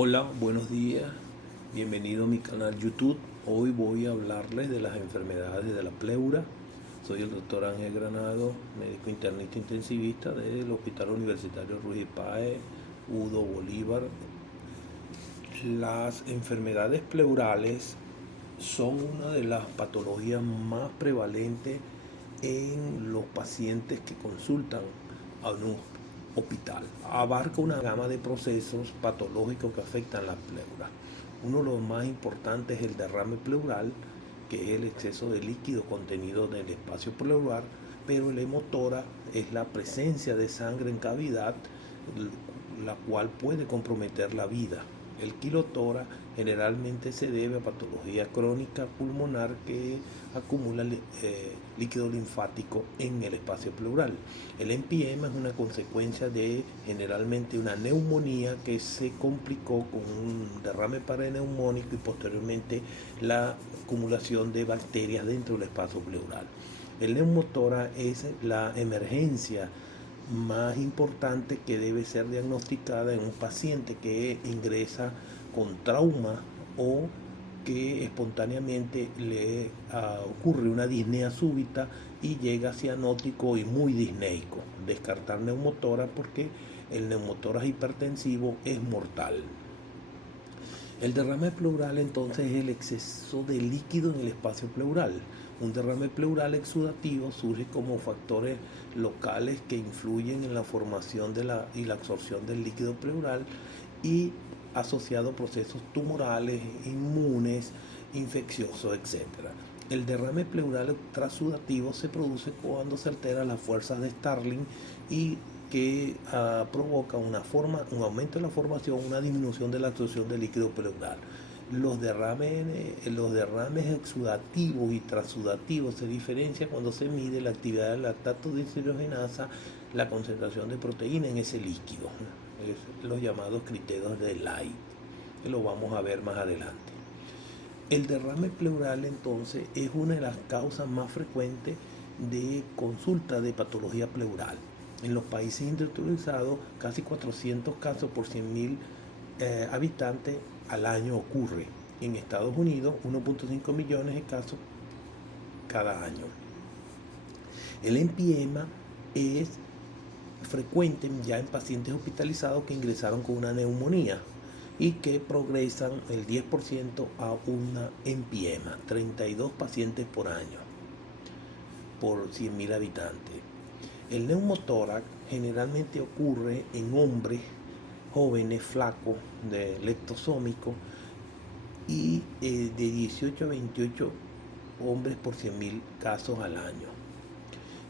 Hola, buenos días, bienvenido a mi canal YouTube. Hoy voy a hablarles de las enfermedades de la pleura. Soy el doctor Ángel Granado, médico internista intensivista del Hospital Universitario Ruiz y Páez, Udo Bolívar. Las enfermedades pleurales son una de las patologías más prevalentes en los pacientes que consultan a un hospital. Abarca una gama de procesos patológicos que afectan la pleura. Uno de los más importantes es el derrame pleural, que es el exceso de líquido contenido en el espacio pleural, pero el hemotora es la presencia de sangre en cavidad, la cual puede comprometer la vida. El quilotora generalmente se debe a patología crónica pulmonar que acumula líquido linfático en el espacio pleural. El empiema es una consecuencia de generalmente una neumonía que se complicó con un derrame paraneumónico y posteriormente la acumulación de bacterias dentro del espacio pleural. El neumotora es la emergencia más importante que debe ser diagnosticada en un paciente que ingresa con trauma o que espontáneamente le ocurre una disnea súbita y llega cianótico y muy disneico. Descartar neumotora porque el neumotórax hipertensivo es mortal. El derrame pleural entonces es el exceso de líquido en el espacio pleural. Un derrame pleural exudativo surge como factores locales que influyen en la formación y la absorción del líquido pleural y asociado a procesos tumorales, inmunes, infecciosos, etc. El derrame pleural transudativo se produce cuando se alteran las fuerzas de Starling y que provoca un aumento de la formación, una disminución de la absorción del líquido pleural. Los derrames exudativos y transudativos se diferencian cuando se mide la actividad de lactato deshidrogenasa, la concentración de proteína en ese líquido. Es los llamados criterios de Light, que lo vamos a ver más adelante. El derrame pleural entonces es una de las causas más frecuentes de consulta de patología pleural. En los países industrializados, casi 400 casos por 100.000 habitantes al año ocurre. En Estados Unidos, 1.5 millones de casos cada año. El empiema es frecuente ya en pacientes hospitalizados que ingresaron con una neumonía y que progresan el 10% a una empiema, 32 pacientes por año, por 100.000 habitantes. El neumotórax generalmente ocurre en hombres jóvenes, flacos, de lectosómicos y de 18 a 28 hombres por 100.000 casos al año.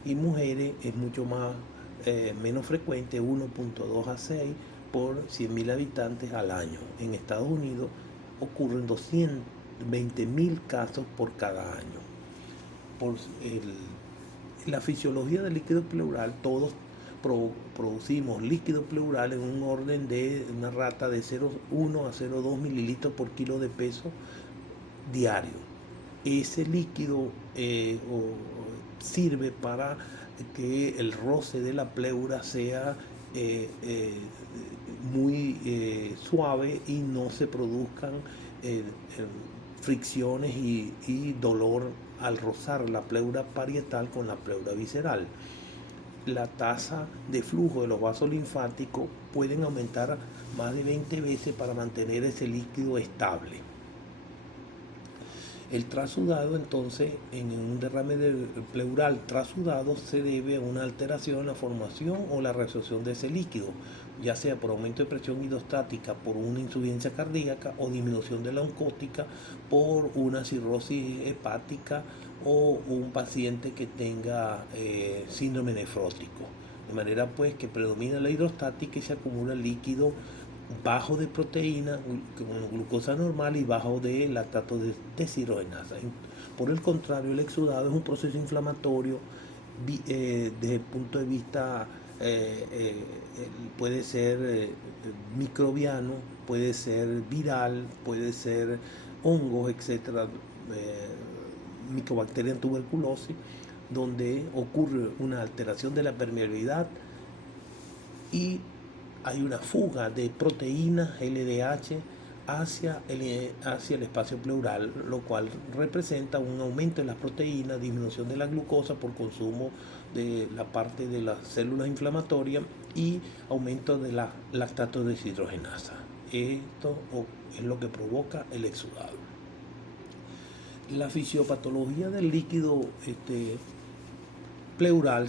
Y mujeres es mucho menos frecuente, 1.2 a 6 por 100.000 habitantes al año. En Estados Unidos ocurren 220.000 casos por cada año. La fisiología del líquido pleural, todos producimos líquido pleural en un orden de una rata de 0,1 a 0,2 mililitros por kilo de peso diario. Ese líquido sirve para que el roce de la pleura sea muy suave y no se produzcan fricciones y dolor al rozar la pleura parietal con la pleura visceral. La tasa de flujo de los vasos linfáticos pueden aumentar más de 20 veces para mantener ese líquido estable. El trasudado, entonces, en un derrame pleural trasudado se debe a una alteración en la formación o la reabsorción de ese líquido, ya sea por aumento de presión hidrostática, por una insuficiencia cardíaca o disminución de la oncótica, por una cirrosis hepática o un paciente que tenga síndrome nefrótico. De manera pues que predomina la hidrostática y se acumula líquido bajo de proteína, con glucosa normal y bajo de lactato deshidrogenasa. Por el contrario, el exudado es un proceso inflamatorio desde el punto de vista puede ser microbiano, puede ser viral, puede ser hongos, etcétera, micobacteria en tuberculosis, donde ocurre una alteración de la permeabilidad y hay una fuga de proteínas LDH hacia el espacio pleural, lo cual representa un aumento en las proteínas, disminución de la glucosa por consumo de la parte de las células inflamatorias y aumento de la lactato deshidrogenasa. Esto es lo que provoca el exudado. La fisiopatología del líquido pleural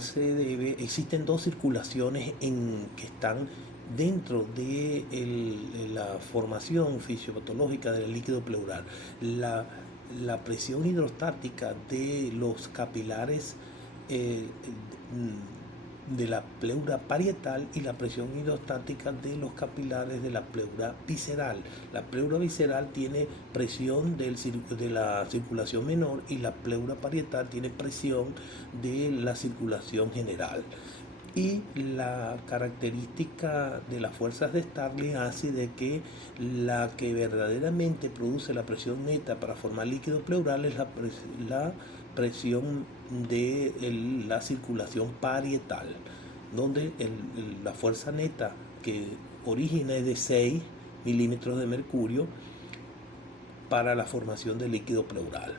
existen dos circulaciones que están dentro de la formación fisiopatológica del líquido pleural. La presión hidrostática de los capilares de la pleura parietal y la presión hidrostática de los capilares de la pleura visceral. La pleura visceral tiene presión de la circulación menor y la pleura parietal tiene presión de la circulación general. Y la característica de las fuerzas de Starling hace de que la que verdaderamente produce la presión neta para formar líquido pleural es la presión de la circulación parietal, donde la fuerza neta que origina es de 6 milímetros de mercurio para la formación del líquido pleural.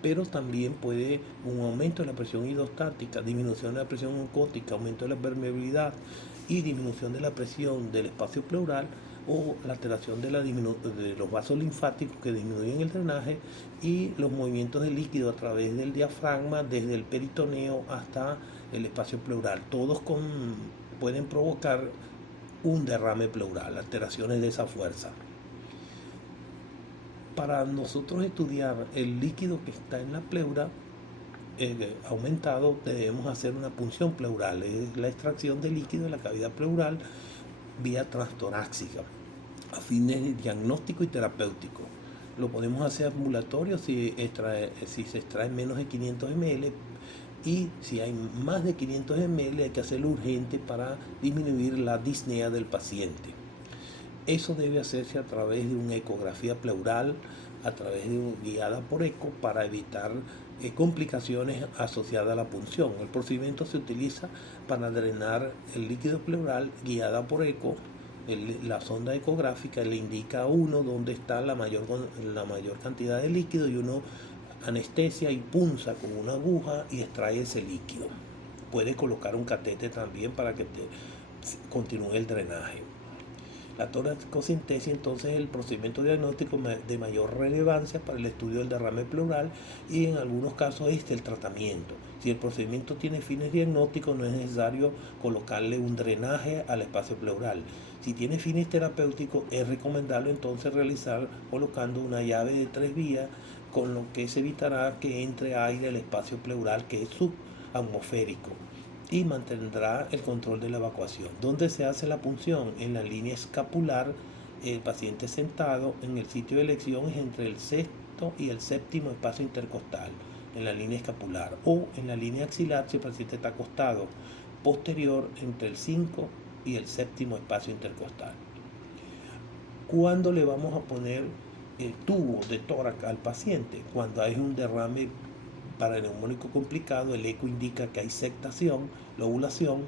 Pero también puede un aumento de la presión hidrostática, disminución de la presión oncótica, aumento de la permeabilidad y disminución de la presión del espacio pleural, o la alteración de los vasos linfáticos que disminuyen el drenaje, y los movimientos de líquido a través del diafragma desde el peritoneo hasta el espacio pleural. Todos pueden provocar un derrame pleural, alteraciones de esa fuerza. Para nosotros estudiar el líquido que está en la pleura aumentado, debemos hacer una punción pleural, es la extracción de líquido de la cavidad pleural vía transtorácica a fines de diagnóstico y terapéutico. Lo podemos hacer ambulatorio si se extrae menos de 500 ml, y si hay más de 500 ml hay que hacerlo urgente para disminuir la disnea del paciente. Eso debe hacerse a través de una ecografía pleural, guiada por eco, para evitar complicaciones asociadas a la punción. El procedimiento se utiliza para drenar el líquido pleural guiada por eco. La sonda ecográfica le indica a uno dónde está la mayor cantidad de líquido, y uno anestesia y punza con una aguja y extrae ese líquido. Puede colocar un catete también para que continúe el drenaje. La toracocentesis entonces es el procedimiento diagnóstico de mayor relevancia para el estudio del derrame pleural, y en algunos casos el tratamiento. Si el procedimiento tiene fines diagnósticos, no es necesario colocarle un drenaje al espacio pleural. Si tiene fines terapéuticos, es recomendable entonces realizar colocando una llave de 3 vías, con lo que se evitará que entre aire al espacio pleural, que es subatmosférico, y mantendrá el control de la evacuación. ¿Dónde se hace la punción? En la línea escapular, el paciente sentado. En el sitio de elección es entre el sexto y el séptimo espacio intercostal, en la línea escapular, o en la línea axilar si el paciente está acostado, posterior entre el 5 y el séptimo espacio intercostal. ¿Cuándo le vamos a poner el tubo de tórax al paciente? Cuando hay un derrame paraneumónico complicado, el eco indica que hay sectación, la ovulación,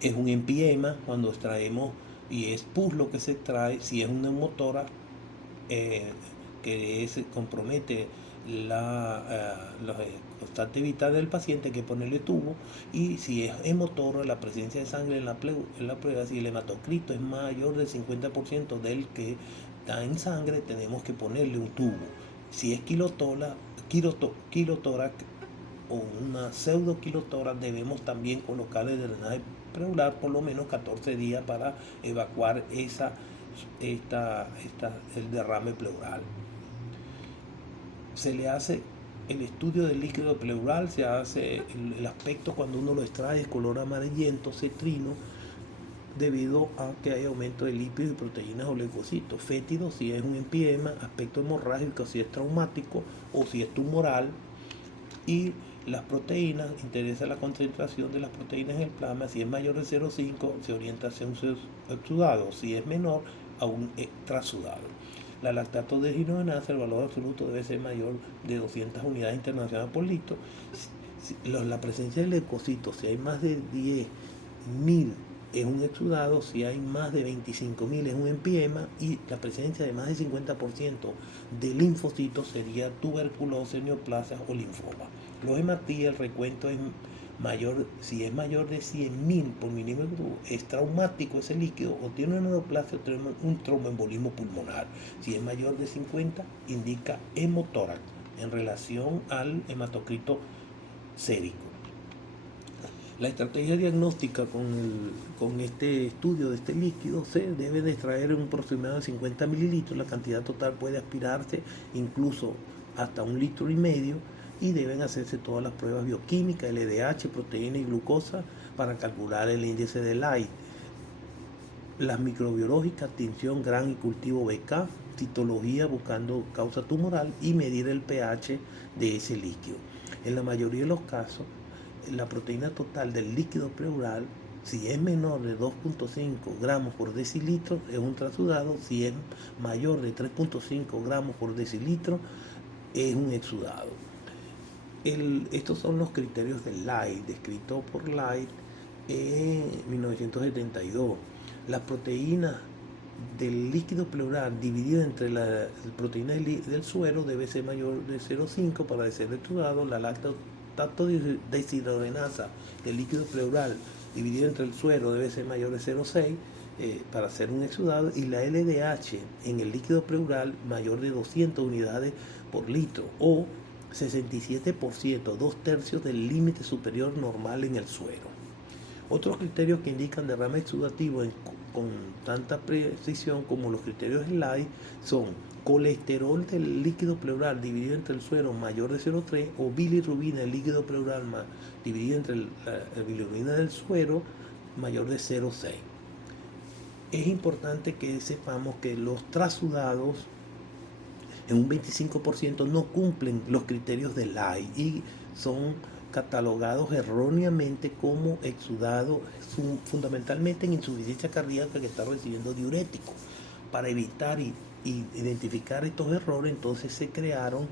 es un empiema cuando extraemos, y es pus lo que se extrae. Si es un neumotórax que compromete la constante vital del paciente, hay que ponerle tubo. Y si es hemotorro, la presencia de sangre en la pleura, si el hematocrito es mayor del 50% del que está en sangre, tenemos que ponerle un tubo. Si es quilotórax o una pseudoquilotórax, debemos también colocarle drenaje pleural por lo menos 14 días para evacuar el derrame pleural. Se le hace el estudio del líquido pleural, se hace el aspecto cuando uno lo extrae de color amarillento, cetrino, debido a que hay aumento de lípidos y proteínas o leucocitos. Fétido si es un empiema, aspecto hemorrágico si es traumático o si es tumoral. Y las proteínas, interesa la concentración de las proteínas en el plasma. Si es mayor de 0,5 se orienta hacia un exudado, si es menor a un extrasudado. La lactato deshidrogenasa, el valor absoluto debe ser mayor de 200 unidades internacionales por litro. La presencia de leucocitos, si hay más de 10.000 es un exudado, si hay más de 25.000 es un empiema y la presencia de más del 50% de linfocitos sería tuberculosis, neoplasias o linfoma. Los hematíes, el recuento es mayor, si es mayor de 100.000 por milímetro, es traumático ese líquido o tiene una neoplasia o tiene un tromboembolismo pulmonar. Si es mayor de 50, indica hemotórax en relación al hematocrito sérico. La estrategia diagnóstica con este estudio de este líquido se debe de extraer un aproximado de 50 mililitros. La cantidad total puede aspirarse incluso hasta 1,5 litros y deben hacerse todas las pruebas bioquímicas, LDH, proteína y glucosa para calcular el índice de Light. Las microbiológicas, tinción, gran y cultivo BK, citología buscando causa tumoral y medir el pH de ese líquido. En la mayoría de los casos, la proteína total del líquido pleural, si es menor de 2.5 gramos por decilitro, es un transudado. Si es mayor de 3.5 gramos por decilitro, es un exudado. Estos son los criterios del Light, descrito por Light en 1972. Las proteínas del líquido pleural dividida entre la proteína del suero debe ser mayor de 0,5 para ser exudado. La lactodeshidrogenasa del líquido pleural dividido entre el suero debe ser mayor de 0,6 para ser un exudado, y la LDH en el líquido pleural mayor de 200 unidades por litro o 67%, 2/3 del límite superior normal en el suero. Otros criterios que indican derrame exudativo con tanta precisión como los criterios de Light son colesterol del líquido pleural dividido entre el suero mayor de 0,3 o bilirrubina del líquido pleural dividido entre la bilirrubina del suero mayor de 0,6. Es importante que sepamos que los trasudados en un 25% no cumplen los criterios de Light y son catalogados erróneamente como exudados, fundamentalmente en insuficiencia cardíaca que está recibiendo diurético. Para evitar y identificar estos errores, entonces se crearon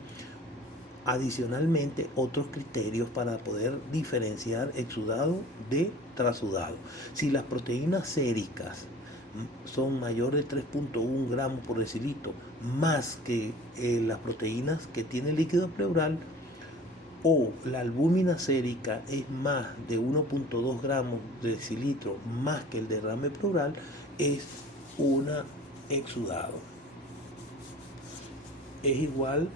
adicionalmente otros criterios para poder diferenciar exudado de trasudado. Si las proteínas séricas son mayores de 3.1 gramos por decilitro más que las proteínas que tiene el líquido pleural, o la albúmina sérica es más de 1.2 gramos de decilitro más que el derrame pleural, es una exudado. Es igual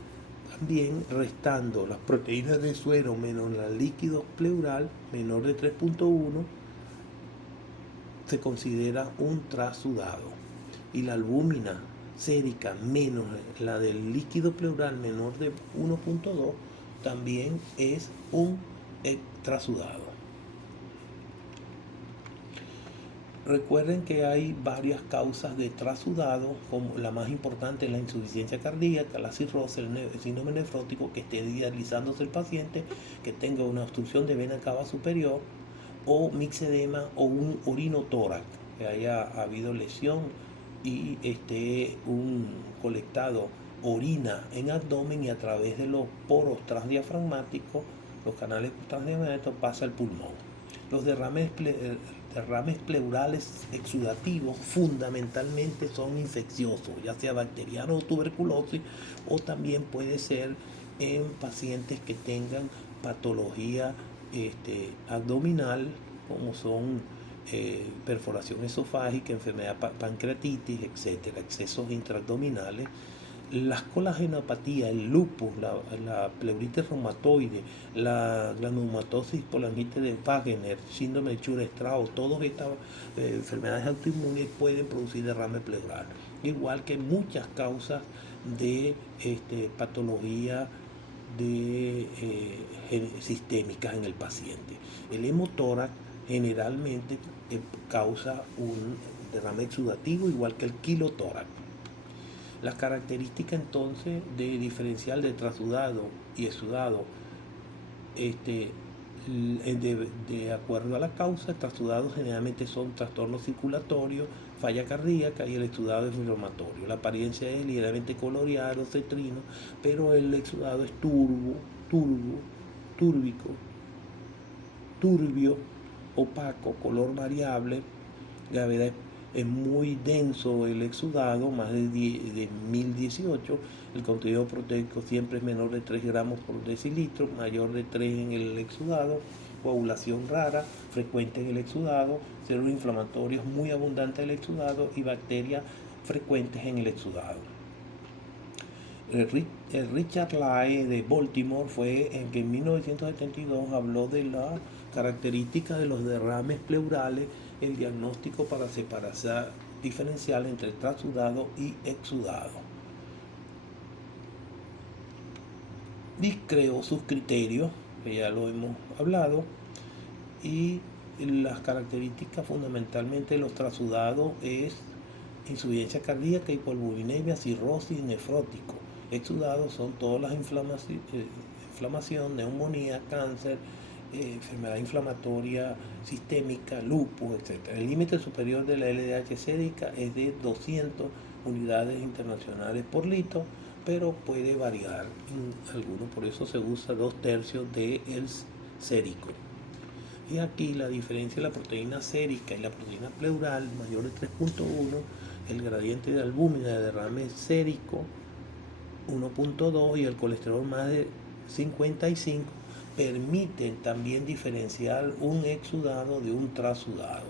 también restando las proteínas de suero menos el líquido pleural menor de 3.1 se considera un trasudado, y la albúmina sérica menos la del líquido pleural menor de 1.2 también es un trasudado. Recuerden que hay varias causas de trasudado, como la más importante es la insuficiencia cardíaca, la cirrosis, el síndrome nefrótico, que esté dializándose el paciente, que tenga una obstrucción de vena cava superior o mixedema o un urinotórax, que haya habido lesión y esté un colectado orina en abdomen y a través de los poros transdiafragmáticos, los canales transdiafragmáticos, pasa al pulmón. Los derrames pleurales exudativos fundamentalmente son infecciosos, ya sea bacteriano o tuberculosis, o también puede ser en pacientes que tengan patología abdominal, como son perforación esofágica, enfermedad pancreatitis, etcétera, excesos intraabdominales. Las colagenopatías, el lupus, la pleuritis reumatoide, la granulomatosis polangite de Wegener, síndrome de Church-Strauss, todas estas enfermedades autoinmunes pueden producir derrame pleural, igual que muchas causas de patología sistémicas en el paciente. El hemotórax generalmente causa un derrame exudativo, igual que el kilotórax. Las características entonces de diferencial de trasudado y exudado, de acuerdo a la causa, el trasudado generalmente son trastornos circulatorios, falla cardíaca, y el exudado es inflamatorio. La apariencia es ligeramente coloreado, cetrino, pero el exudado es turbio, opaco, color variable, gravedad es muy denso el exudado, más de 1018. El contenido proteico siempre es menor de 3 gramos por decilitro, mayor de 3 en el exudado. Coagulación rara, frecuente en el exudado. Células inflamatorias muy abundantes en el exudado y bacterias frecuentes en el exudado. Richard Lai de Baltimore fue en que en 1972 habló de la característica de los derrames pleurales, el diagnóstico para separación diferencial entre trasudado y exudado. Y creó sus criterios, que ya lo hemos hablado, y las características fundamentalmente de los trasudados es insuficiencia cardíaca, hipoalbuminemia, cirrosis, nefrótico. Exudados son todas las inflamación, neumonía, cáncer, enfermedad inflamatoria sistémica, lupus, etc. El límite superior de la LDH sérica es de 200 unidades internacionales por litro, pero puede variar en algunos, por eso se usa 2/3 del sérico. Y aquí la diferencia de la proteína sérica y la proteína pleural mayor de 3.1, el gradiente de albúmina de derrame sérico 1.2 y el colesterol más de 55 permiten también diferenciar un exudado de un trasudado.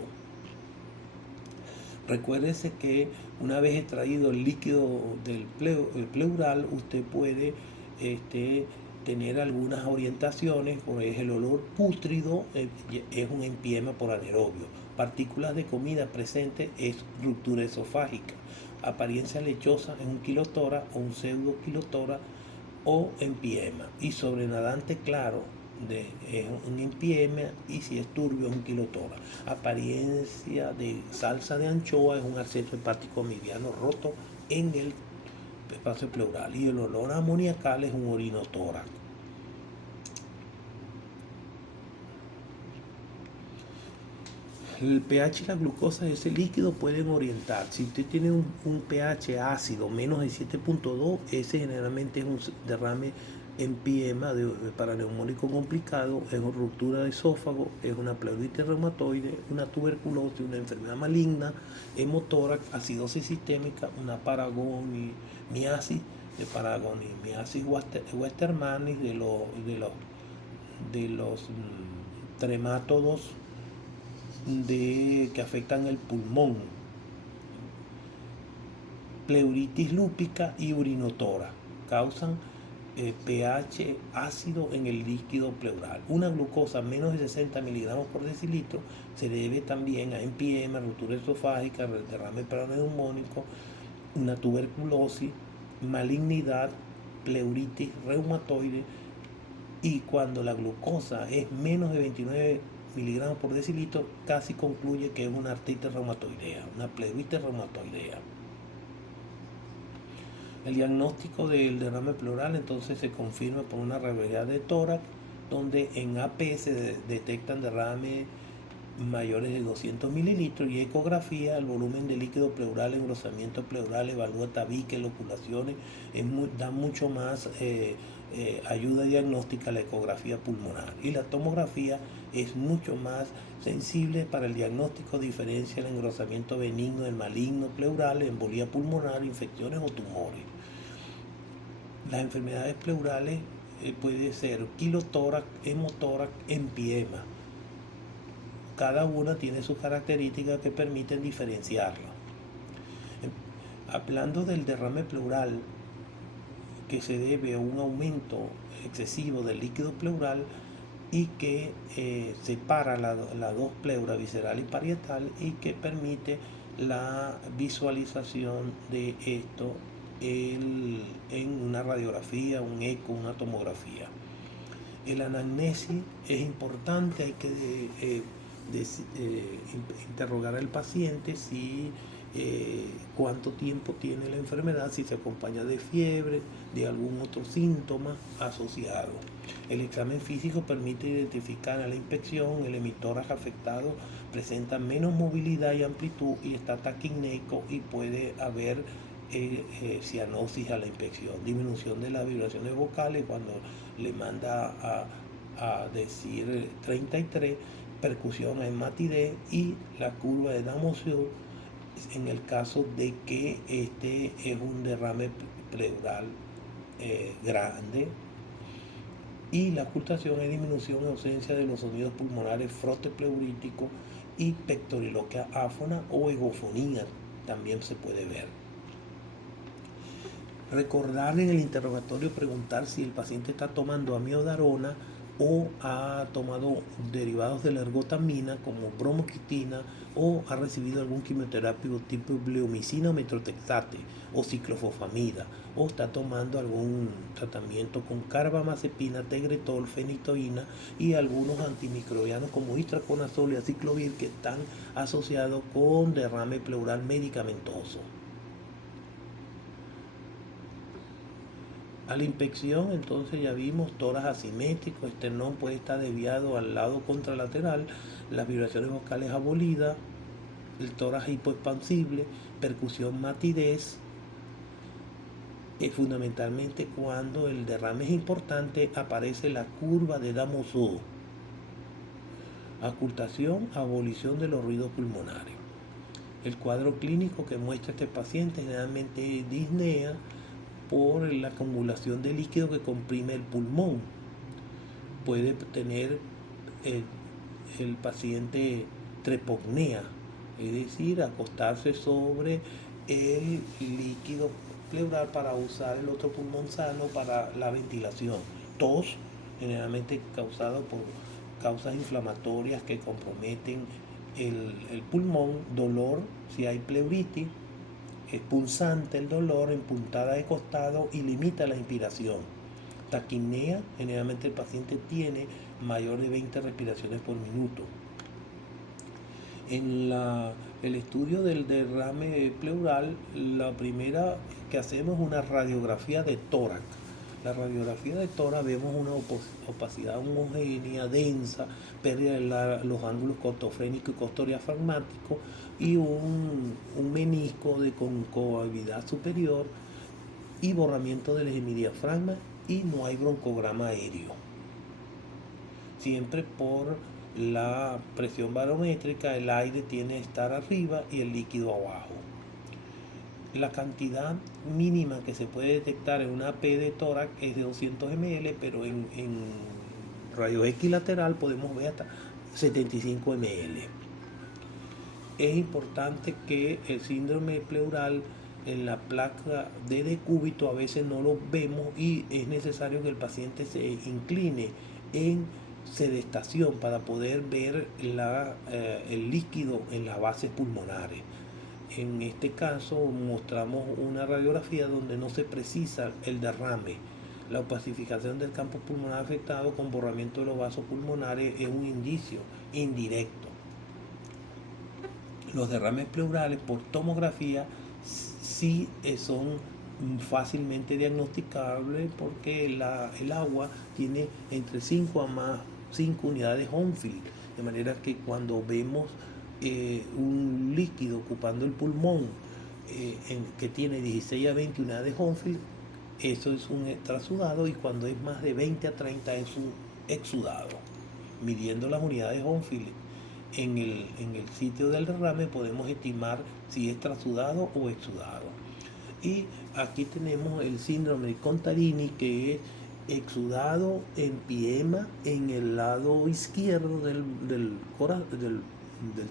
Recuérdese que una vez extraído el líquido del pleural, usted puede tener algunas orientaciones, por ejemplo, el olor pútrido es un empiema por anaerobio. Partículas de comida presentes es ruptura esofágica. Apariencia lechosa es un quilotórax o un pseudoquilotórax o empiema. Y sobrenadante claro es un empiema, y si es turbio es un quilotórax. Apariencia de salsa de anchoa es un absceso hepático amibiano roto en el espacio pleural. Y el olor amoniacal es un orinotórax. El pH y la glucosa de ese líquido pueden orientar. Si usted tiene un pH ácido menos de 7.2, ese generalmente es un derrame empiema paraneumónico complicado, es una ruptura de esófago, es una pleuritis reumatoide, una tuberculosis, una enfermedad maligna, hemotórax, acidosis sistémica, una paragonimiasis, westermannis de los tremátodos que afectan el pulmón, pleuritis lúpica y urinotórax, causan pH ácido en el líquido pleural. Una glucosa menos de 60 miligramos por decilitro se debe también a empiema, ruptura esofágica, derrame paraneumónico, una tuberculosis, malignidad, pleuritis reumatoide, y cuando la glucosa es menos de 29 miligramos por decilitro, casi concluye que es una artritis reumatoidea, una pleuritis reumatoidea. El diagnóstico del derrame pleural entonces se confirma por una radiografía de tórax, donde en AP se detectan derrames mayores de 200 mililitros, y ecografía, el volumen de líquido pleural, engrosamiento pleural, evalúa tabique, loculaciones, da mucho más ayuda diagnóstica a la ecografía pulmonar. Y la tomografía es mucho más sensible para el diagnóstico, diferencia el engrosamiento benigno del maligno pleural, embolía pulmonar, infecciones o tumores. Las enfermedades pleurales puede ser quilotórax, hemotórax, empiema. Cada una tiene sus características que permiten diferenciarla. Hablando del derrame pleural, que se debe a un aumento excesivo del líquido pleural y que separa las dos pleuras, visceral y parietal, y que permite la visualización de esto en una radiografía, un eco, una tomografía. El anamnesis es importante, hay que interrogar al paciente si cuánto tiempo tiene la enfermedad, si se acompaña de fiebre, de algún otro síntoma asociado. El examen físico permite identificar a la inspección. El hemitórax afectado presenta menos movilidad y amplitud y está taquicnéico, y puede haber cianosis a la inspección, disminución de las vibraciones vocales cuando le manda a decir 33, percusión en matidez y la curva de Damoiseau en el caso de que este es un derrame pleural grande, y la ocultación es disminución y ausencia de los sonidos pulmonares, frote pleurítico y pectoriloquia áfona o egofonía también se puede ver. Recordar en el interrogatorio preguntar si el paciente está tomando amiodarona o ha tomado derivados de la ergotamina como bromocriptina o ha recibido algún quimioterápico tipo bleomicina o metrotexate o ciclofosfamida o está tomando algún tratamiento con carbamazepina, tegretol, fenitoína y algunos antimicrobianos como itraconazol y aciclovir que están asociados con derrame pleural medicamentoso. A la inspección, entonces ya vimos tórax asimétrico, esternón puede estar desviado al lado contralateral, las vibraciones vocales abolidas, el tórax hipoexpansible, percusión matidez, fundamentalmente cuando el derrame es importante aparece la curva de Damoiseau. Ocultación, abolición de los ruidos pulmonares. El cuadro clínico que muestra este paciente generalmente es disnea por la acumulación de líquido que comprime el pulmón. Puede tener el paciente trepopnea, es decir, acostarse sobre el líquido pleural para usar el otro pulmón sano para la ventilación. Tos, generalmente causado por causas inflamatorias que comprometen el pulmón. Dolor, si hay pleuritis. Es punzante el dolor en puntada de costado y limita la inspiración. Taquipnea, generalmente el paciente tiene mayor de 20 respiraciones por minuto. En el estudio del derrame pleural, la primera que hacemos es una radiografía de tórax. La radiografía de tórax vemos una opacidad homogénea, densa, pérdida de los ángulos costofrénico y costodiafragmático y un menisco de concavidad superior y borramiento del hemidiafragma y no hay broncograma aéreo. Siempre por la presión barométrica el aire tiene que estar arriba y el líquido abajo. La cantidad mínima que se puede detectar en una P de tórax es de 200 ml, pero en rayos X lateral podemos ver hasta 75 ml. Es importante que el síndrome pleural en la placa de decúbito a veces no lo vemos y es necesario que el paciente se incline en sedestación para poder ver el líquido en las bases pulmonares. En este caso mostramos una radiografía donde no se precisa el derrame. La opacificación del campo pulmonar afectado con borramiento de los vasos pulmonares es un indicio indirecto. Los derrames pleurales por tomografía sí son fácilmente diagnosticables porque el agua tiene entre 5 a más 5 unidades Hounsfield, de manera que cuando vemos un líquido ocupando el pulmón que tiene 16 a 20 unidades Hounsfield, eso es un extrasudado, y cuando es más de 20 a 30 es un exudado. Midiendo las unidades Hounsfield en el sitio del derrame podemos estimar si es trasudado o exudado. Y aquí tenemos el síndrome de Contarini, que es exudado en empiema en el lado izquierdo del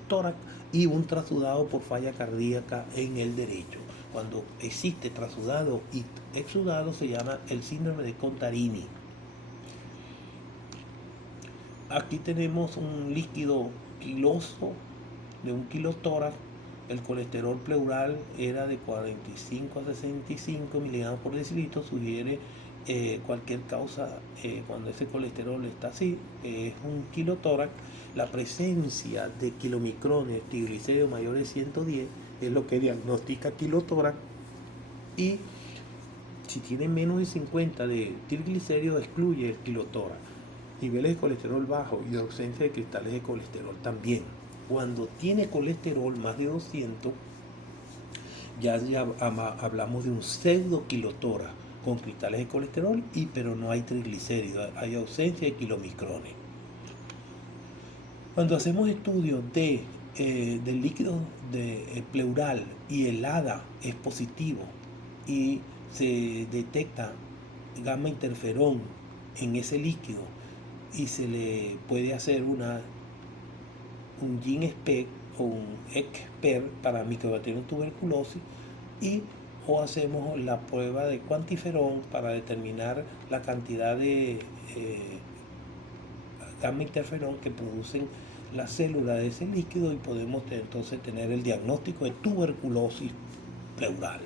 tórax y un trasudado por falla cardíaca en el derecho. Cuando existe trasudado y exudado se llama el síndrome de Contarini. Aquí tenemos un líquido quiloso de 1 kilotórax. El colesterol pleural era de 45 a 65 miligramos por decilitro. Sugiere cualquier causa cuando ese colesterol está así, es 1 kilotórax. La presencia de kilomicrones, triglicéridos mayores de 110, es lo que diagnostica kilotórax. Y si tiene menos de 50 de triglicéridos, excluye el kilotórax. Niveles de colesterol bajo y ausencia de cristales de colesterol también. Cuando tiene colesterol más de 200, ya hablamos de un pseudokilotórax con cristales de colesterol, pero no hay triglicéridos, hay ausencia de kilomicrones. Cuando hacemos estudios del líquido pleural y el ADA es positivo y se detecta gamma interferón en ese líquido y se le puede hacer un GeneSpec o un ExPER para Mycobacterium tuberculosis, y o hacemos la prueba de cuantiferón para determinar la cantidad de gamma interferón que producen las células de ese líquido, y podemos entonces tener el diagnóstico de tuberculosis pleural.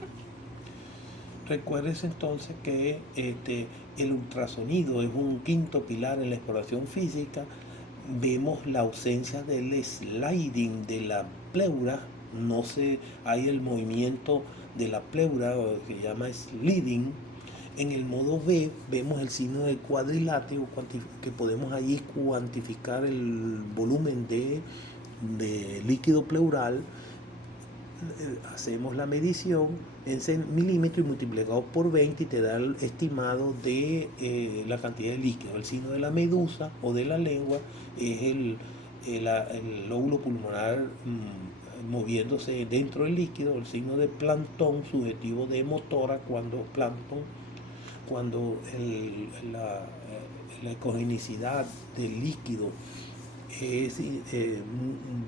Recuerdes entonces que el ultrasonido es un quinto pilar en la exploración física. Vemos la ausencia del sliding de la pleura, hay el movimiento de la pleura, que se llama sliding. En el modo B vemos el signo de cuadrilátero, que podemos allí cuantificar el volumen de líquido pleural. Hacemos la medición en milímetros y multiplicado por 20 y te da el estimado de la cantidad de líquido. El signo de la medusa o de la lengua es el lóbulo pulmonar moviéndose dentro del líquido. El signo de plancton subjetivo de hemotórax cuando la ecogenicidad del líquido es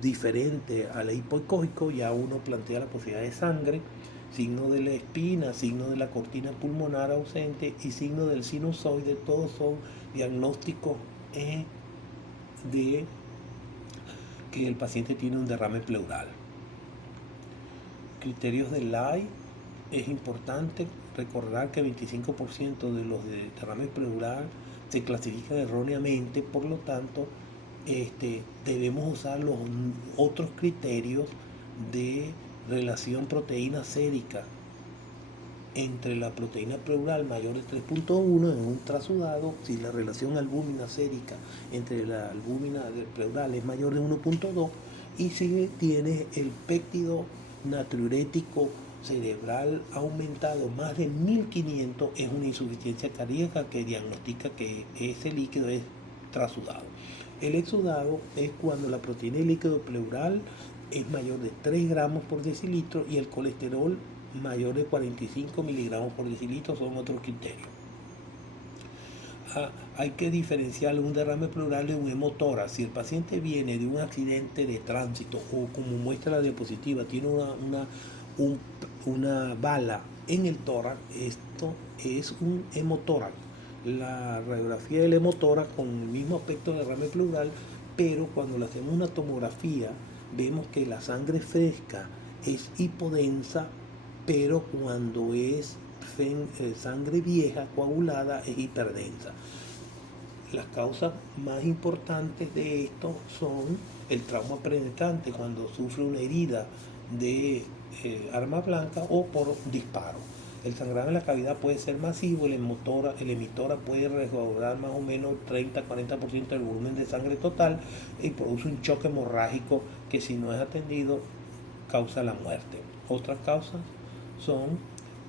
diferente al hipoecóico, ya uno plantea la posibilidad de sangre, signo de la espina, signo de la cortina pulmonar ausente y signo del sinusoide. Todos son diagnósticos de que el paciente tiene un derrame pleural. Criterios de Lai: es importante recordar que el 25% de los de derrame pleural se clasifican erróneamente, por lo tanto debemos usar los otros criterios de relación proteína sérica entre la proteína pleural mayor de 3.1 en ultrasudado. Si la relación albúmina sérica entre la albúmina pleural es mayor de 1.2, y si tiene el péptido natriurético cerebral aumentado más de 1500, es una insuficiencia cardíaca que diagnostica que ese líquido es trasudado. El exudado es cuando la proteína de líquido pleural es mayor de 3 gramos por decilitro y el colesterol mayor de 45 miligramos por decilitro. Son otros criterios. Hay que diferenciar un derrame pleural de un hemotórax. Si el paciente viene de un accidente de tránsito o, como muestra la diapositiva, tiene una bala en el tórax, esto es un hemotórax. La radiografía del hemotórax con el mismo aspecto de derrame pleural, pero cuando le hacemos una tomografía vemos que la sangre fresca es hipodensa, pero cuando es sangre vieja coagulada es hiperdensa. Las causas más importantes de esto son el trauma penetrante, cuando sufre una herida de arma blanca o por disparo. El sangrado en la cavidad puede ser masivo, el emitora puede recaudar más o menos 30-40% del volumen de sangre total y produce un choque hemorrágico que, si no es atendido, causa la muerte. Otras causas son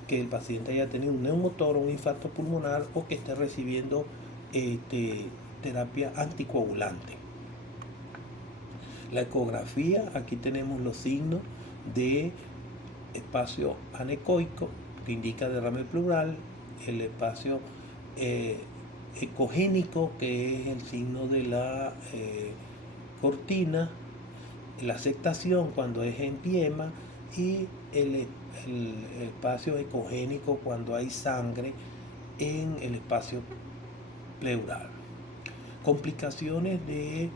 que el paciente haya tenido un neumotórax, un infarto pulmonar, o que esté recibiendo terapia anticoagulante. La ecografía: aquí tenemos los signos de espacio anecoico, que indica derrame pleural, el espacio ecogénico, que es el signo de la cortina, la aceptación cuando es empiema, y el espacio ecogénico cuando hay sangre en el espacio pleural. Complicaciones de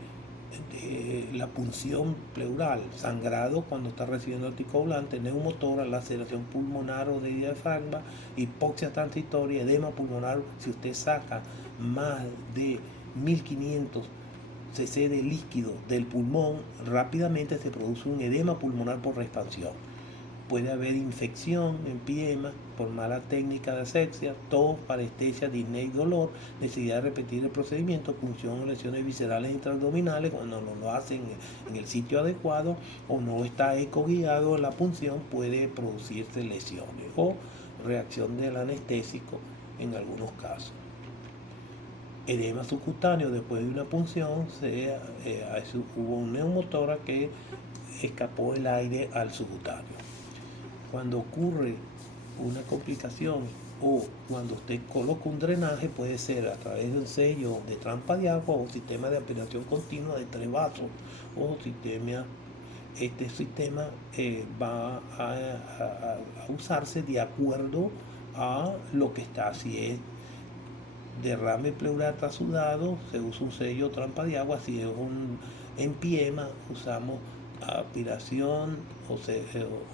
la punción pleural: sangrado cuando está recibiendo anticoagulante, neumotórax, laceración pulmonar o de diafragma, hipoxia transitoria, edema pulmonar. Si usted saca más de 1500 cc de líquido del pulmón, rápidamente se produce un edema pulmonar por reexpansión. Puede haber infección, empiema por mala técnica de asepsia, tos, parestesia, disnea y dolor, necesidad de repetir el procedimiento, punción o lesiones viscerales intraabdominales cuando no lo hacen en el sitio adecuado o no está ecoguiado en la punción, puede producirse lesiones o reacción del anestésico en algunos casos. edema subcutáneo después de una punción, hubo un neumotórax que escapó el aire al subcutáneo. Cuando ocurre una complicación o cuando usted coloca un drenaje, puede ser a través de un sello de trampa de agua o sistema de aspiración continua de 3 vasos o sistema. Este sistema va a usarse de acuerdo a lo que está. Si es derrame pleural trasudado, se usa un sello trampa de agua. Si es un empiema, usamos aspiración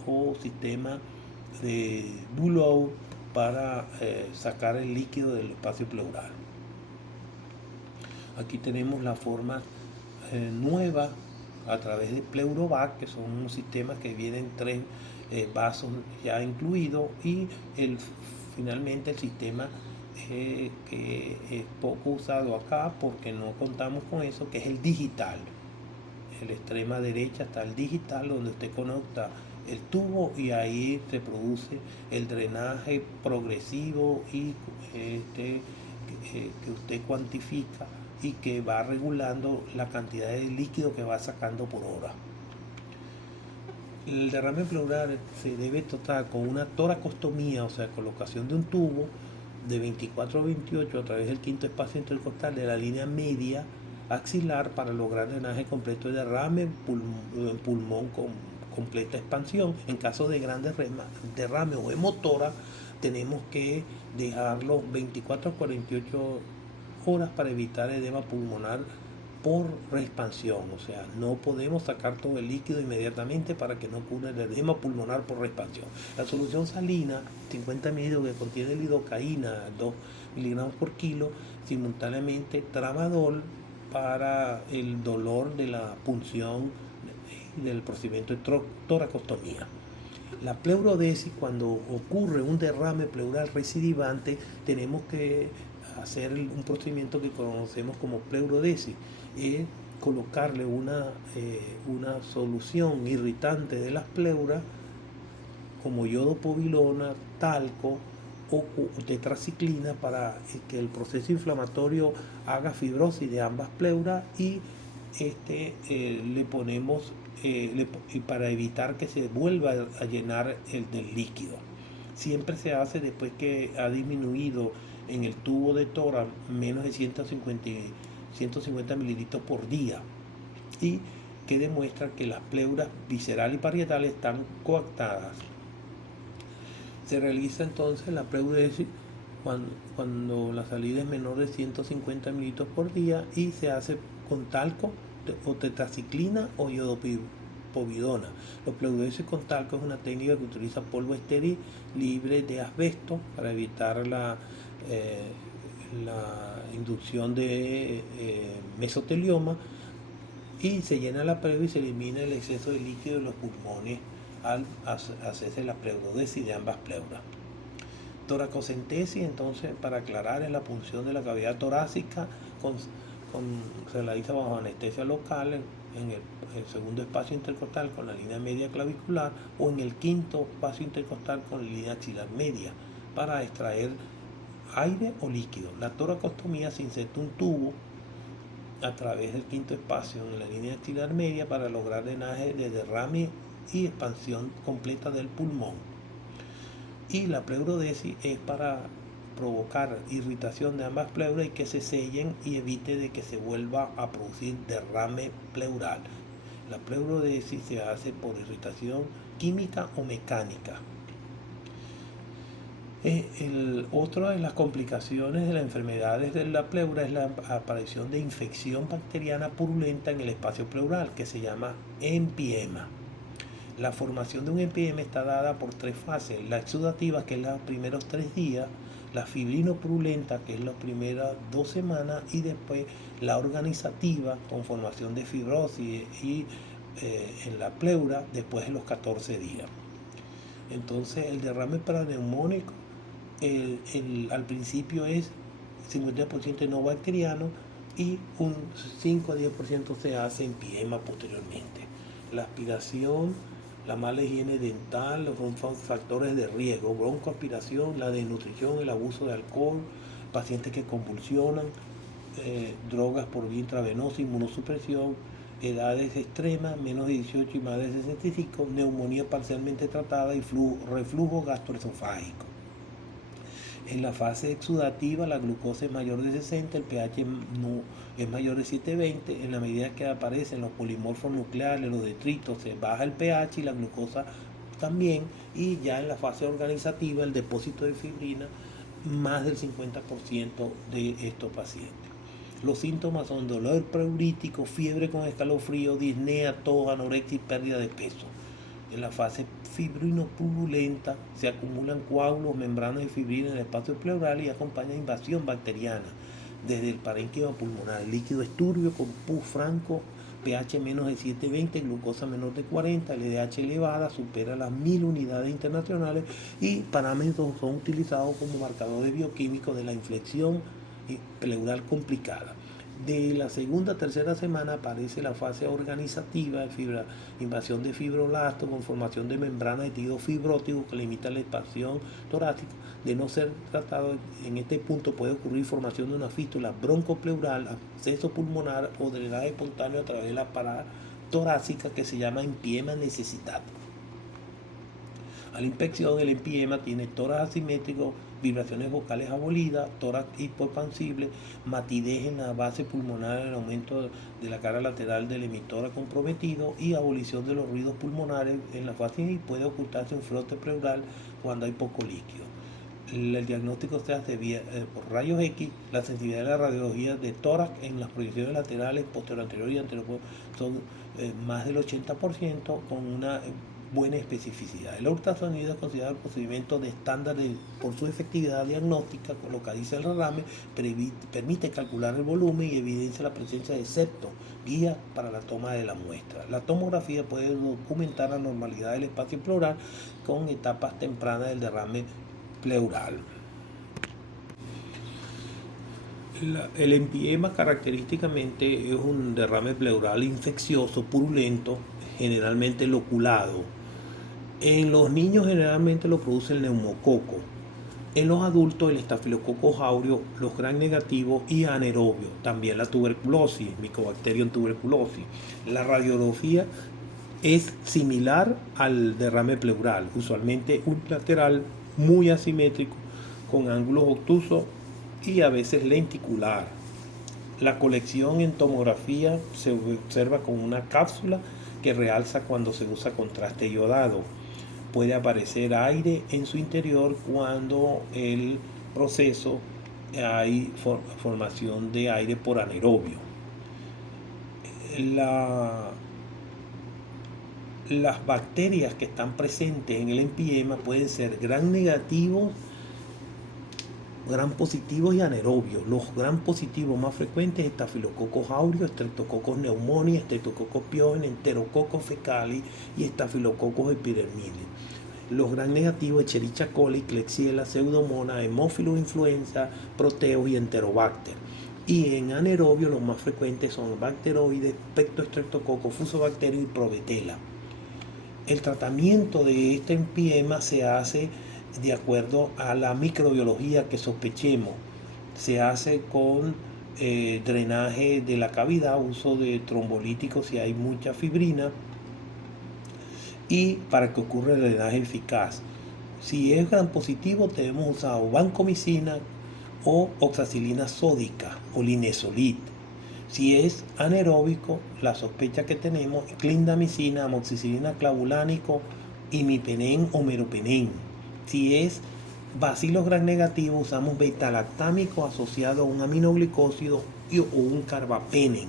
o sistema de Bulow para sacar el líquido del espacio pleural. Aquí tenemos la forma nueva a través de Pleurovac, que son unos sistemas que vienen 3 vasos ya incluidos, y finalmente el sistema que es poco usado acá porque no contamos con eso, que es el digital. En la extrema derecha está el digital, donde usted conecta el tubo y ahí se produce el drenaje progresivo y que usted cuantifica y que va regulando la cantidad de líquido que va sacando por hora. El derrame pleural se debe tratar con una toracostomía, o sea, colocación de un tubo de 24 a 28 a través del quinto espacio intercostal de la línea media axilar para lograr drenaje completo de derrame, pulmón con completa expansión. En caso de grandes derrame o hemotora, tenemos que dejarlo 24 a 48 horas para evitar edema pulmonar por reexpansión. O sea, no podemos sacar todo el líquido inmediatamente para que no ocurra el edema pulmonar por reexpansión. La solución salina, 50 ml, que contiene lidocaína, 2 miligramos por kilo, simultáneamente tramadol para el dolor de la punción del procedimiento de toracostomía. La pleurodesis, cuando ocurre un derrame pleural recidivante, tenemos que hacer un procedimiento que conocemos como pleurodesis, es colocarle una solución irritante de las pleuras como yodopovilona, talco o tetraciclina para que el proceso inflamatorio haga fibrosis de ambas pleuras y le ponemos para evitar que se vuelva a llenar el del líquido. Siempre se hace después que ha disminuido en el tubo de tórax menos de 150 mililitros por día y que demuestra que las pleuras visceral y parietales están coactadas. Se realiza entonces la pleurodesis cuando la salida es menor de 150 mililitros por día y se hace con talco o tetraciclina o yodopovidona. Los pleurodesis con talco es una técnica que utiliza polvo estéril libre de asbesto para evitar la inducción de mesotelioma, y se llena la pleura y se elimina el exceso de líquido de los pulmones al hacerse la pleurodesis de ambas pleuras. Toracocentesis, entonces, para aclarar, es la punción de la cavidad torácica se realiza bajo anestesia local en el segundo espacio intercostal con la línea media clavicular o en el quinto espacio intercostal con la línea axilar media para extraer aire o líquido. La toracostomía se inserta un tubo a través del quinto espacio en la línea axilar media para lograr drenaje de derrame y expansión completa del pulmón. Y la pleurodesis es para provocar irritación de ambas pleuras y que se sellen y evite de que se vuelva a producir derrame pleural. La pleurodesis se hace por irritación química o mecánica. Otra de las complicaciones de las enfermedades de la pleura es la aparición de infección bacteriana purulenta en el espacio pleural, que se llama empiema. La formación de un empiema está dada por 3 fases: la exudativa, que es los primeros 3 días, la fibrino-purulenta, que es las primeras 2 semanas, y después la organizativa, con formación de fibrosis en la pleura después de los 14 días. Entonces, el derrame paraneumónico al principio es 50% no bacteriano y un 5 a 10% se hace empiema posteriormente. La aspiración, la mala higiene dental son factores de riesgo: broncoaspiración, la desnutrición, el abuso de alcohol, pacientes que convulsionan, drogas por vía intravenosa, inmunosupresión, edades extremas, menos de 18 y más de 65, neumonía parcialmente tratada y reflujo gastroesofágico. En la fase exudativa la glucosa es mayor de 60, el pH no es mayor de 720. En la medida que aparecen los polimorfos nucleares, los detritos, se baja el pH y la glucosa también. Y ya en la fase organizativa el depósito de fibrina, más del 50% de estos pacientes. Los síntomas son dolor preurítico, fiebre con escalofrío, disnea, tos, anorexia y pérdida de peso. En la fase fibrino-purulenta se acumulan coágulos, membranas y fibrina en el espacio pleural y acompaña invasión bacteriana desde el parénquima pulmonar. El líquido es turbio con pus franco, pH menos de 720, glucosa menor de 40, LDH elevada, supera las 1000 unidades internacionales y parámetros son utilizados como marcadores bioquímicos de la inflexión pleural complicada. De la segunda a tercera semana aparece la fase organizativa, invasión de fibroblastos con formación de membrana de tejido fibrótico que limita la expansión torácica. De no ser tratado en este punto puede ocurrir formación de una fístula broncopleural, absceso pulmonar o drenaje espontáneo a través de la parada torácica que se llama empiema necesitado. A la inspección, el empiema tiene tórax asimétrico, vibraciones vocales abolidas, tórax hipoexpansible, matidez en la base pulmonar, el aumento de la cara lateral del emitora comprometido y abolición de los ruidos pulmonares en la fase y puede ocultarse un flote pleural cuando hay poco líquido. El diagnóstico se hace por rayos X, la sensibilidad de la radiología de tórax en las proyecciones laterales, posterior anterior y anterior son más del 80% con una buena especificidad. El ultrasonido es considerado el procedimiento de estándar por su efectividad diagnóstica, con lo que dice el derrame, permite calcular el volumen y evidencia la presencia de septo, guía para la toma de la muestra. La tomografía puede documentar la normalidad del espacio pleural con etapas tempranas del derrame pleural. El empiema característicamente es un derrame pleural infeccioso, purulento, generalmente loculado. En los niños generalmente lo produce el neumococo. En los adultos el estafilococcus aureus, los gram negativos y anaerobios. También la tuberculosis, Mycobacterium tuberculosis. La radiografía es similar al derrame pleural, usualmente unilateral, muy asimétrico, con ángulos obtusos y a veces lenticular. La colección en tomografía se observa con una cápsula que realza cuando se usa contraste iodado. Puede aparecer aire en su interior cuando el proceso hay formación de aire por anaerobio. Las bacterias que están presentes en el empiema pueden ser gram negativos, gram positivos y anaerobios. Los gram positivos más frecuentes: Staphylococcus aureus, Streptococcus pneumoniae, Streptococcus pyogenes, Enterococcus fecalis y Staphylococcus epidermidis. Los gram negativos: Escherichia coli, Klebsiella, Pseudomonas, Haemophilus influenza, Proteus y Enterobacter. Y en anaerobio los más frecuentes son Bacteroides, Pectostreptococcus, Fusobacterium y Provetela. El tratamiento de este empiema se hace de acuerdo a la microbiología que sospechemos. Se hace con drenaje de la cavidad, uso de trombolíticos si hay mucha fibrina y para que ocurra el drenaje eficaz. Si es gram positivo debemos usar o vancomicina o oxacilina sódica o linezolid. Si es anaeróbico, la sospecha que tenemos es clindamicina, amoxicilina clavulánico, imipenem o meropenem. Si es bacilos gram negativo, usamos beta-lactámico asociado a un aminoglicósido o un carbapenem.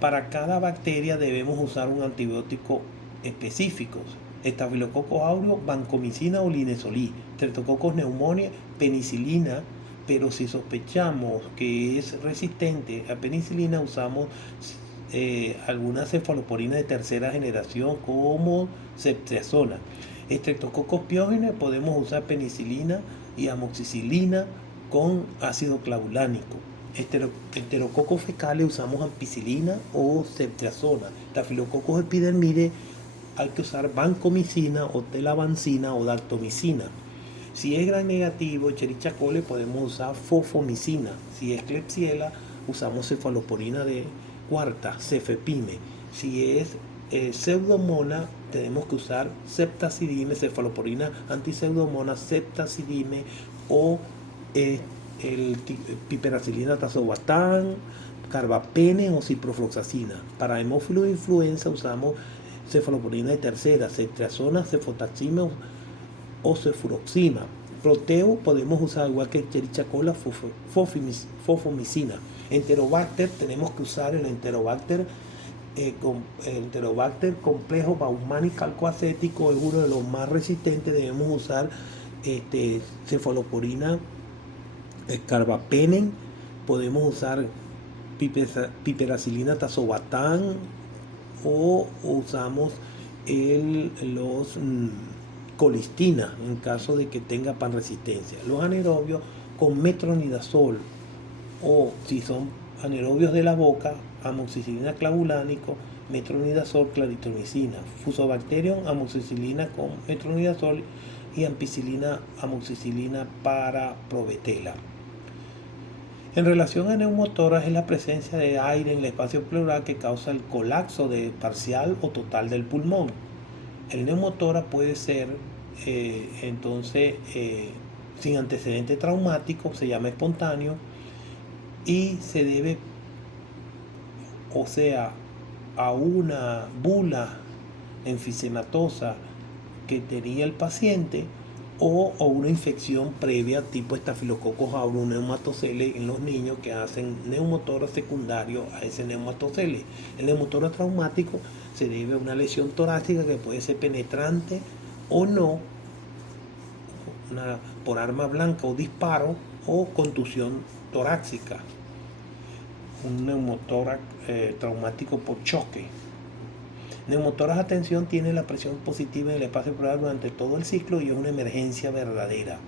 Para cada bacteria debemos usar un antibiótico específico. Staphylococcus aureus, vancomicina o linezolid. Streptococcus pneumoniae, penicilina. Pero si sospechamos que es resistente a penicilina, usamos algunas cefaloporinas de tercera generación como ceftriaxona. Streptococcus pyogenes podemos usar penicilina y amoxicilina con ácido clavulánico. Enterococcus fecales usamos ampicilina o ceftriaxona. Staphylococcus epidermidis hay que usar vancomicina o telavancina o dactomicina. Si es gram negativo, Escherichia coli, podemos usar fosfomicina. Si es Klebsiella, usamos cefalosporina de cuarta, cefepime. Si es pseudomonas, tenemos que usar ceftazidime, cefalosporina antipseudomonas, ceftazidime o el piperacilina tazobactam, carbapene o ciprofloxacina. Para hemófilos de influenza usamos cefalosporina de tercera, ceftriaxona, cefotaxima o cefuroxima. Proteo podemos usar igual que Escherichia coli, fosfomicina. Enterobacter tenemos que usar el Enterobacter complejo Baumann calcoacético, es uno de los más resistentes. Debemos usar cefalosporina carbapenen, podemos usar piperacilina tazobactam o usamos los colistina en caso de que tenga panresistencia. Los anaerobios con metronidazol, o si son anaerobios de la boca, amoxicilina clavulánico, metronidazol, claritromicina. Fusobacterium, amoxicilina con metronidazol y ampicilina, amoxicilina para provetela. En relación a neumotoras, es la presencia de aire en el espacio pleural que causa el colapso parcial o total del pulmón. El neumotora puede ser sin antecedente traumático, se llama espontáneo, y se debe, a una bula enfisematosa que tenía el paciente o una infección previa tipo Staphylococcus aureus neumatoceles en los niños que hacen neumotora secundario a ese neumatoceles. El neumotora traumático se debe a una lesión torácica que puede ser penetrante o no, por arma blanca o disparo, o contusión torácica. Un neumotórax traumático por choque. Neumotoras a tensión tiene la presión positiva en el espacio pleural durante todo el ciclo y es una emergencia verdadera.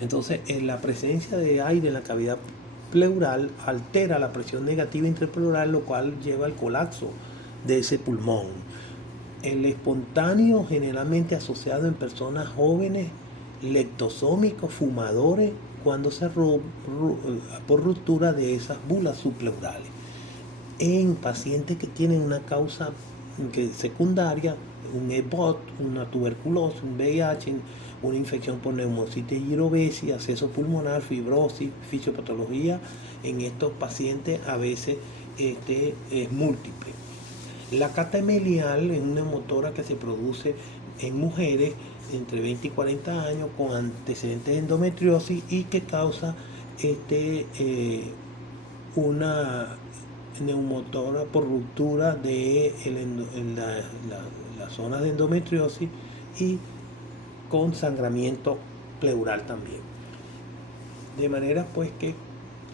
Entonces, la presencia de aire en la cavidad pleural altera la presión negativa intrapleural, lo cual lleva al colapso de ese pulmón. El espontáneo, generalmente asociado en personas jóvenes, lectosómicos, fumadores, cuando se por ruptura de esas bulas subpleurales. En pacientes que tienen una causa secundaria, un EBOT, una tuberculosis, un VIH, una infección por neumocitis girovesi, acceso pulmonar, fibrosis, fisiopatología, en estos pacientes a veces es múltiple. La catamelial es una neumotora que se produce en mujeres entre 20 y 40 años con antecedentes de endometriosis y que causa una neumotora por ruptura de la zona de endometriosis y con sangramiento pleural también. De manera pues que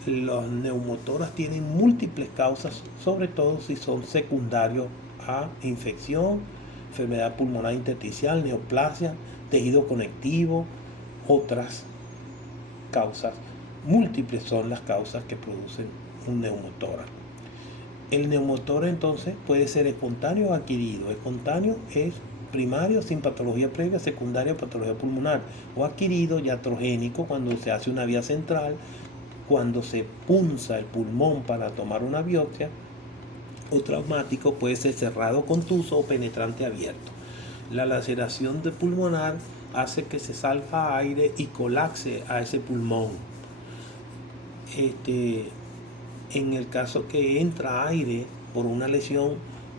las neumotoras tienen múltiples causas, sobre todo si son secundarios a infección, enfermedad pulmonar intersticial, neoplasia, tejido conectivo, otras causas. Múltiples son las causas que producen un neumotora. El neumotora entonces puede ser espontáneo o adquirido. Espontáneo es primario sin patología previa, secundaria patología pulmonar, o adquirido iatrogénico cuando se hace una vía central, cuando se punza el pulmón para tomar una biopsia, o traumático puede ser cerrado contuso o penetrante abierto. La laceración de pulmonar hace que se salga aire y colapse a ese pulmón. En el caso que entra aire por una lesión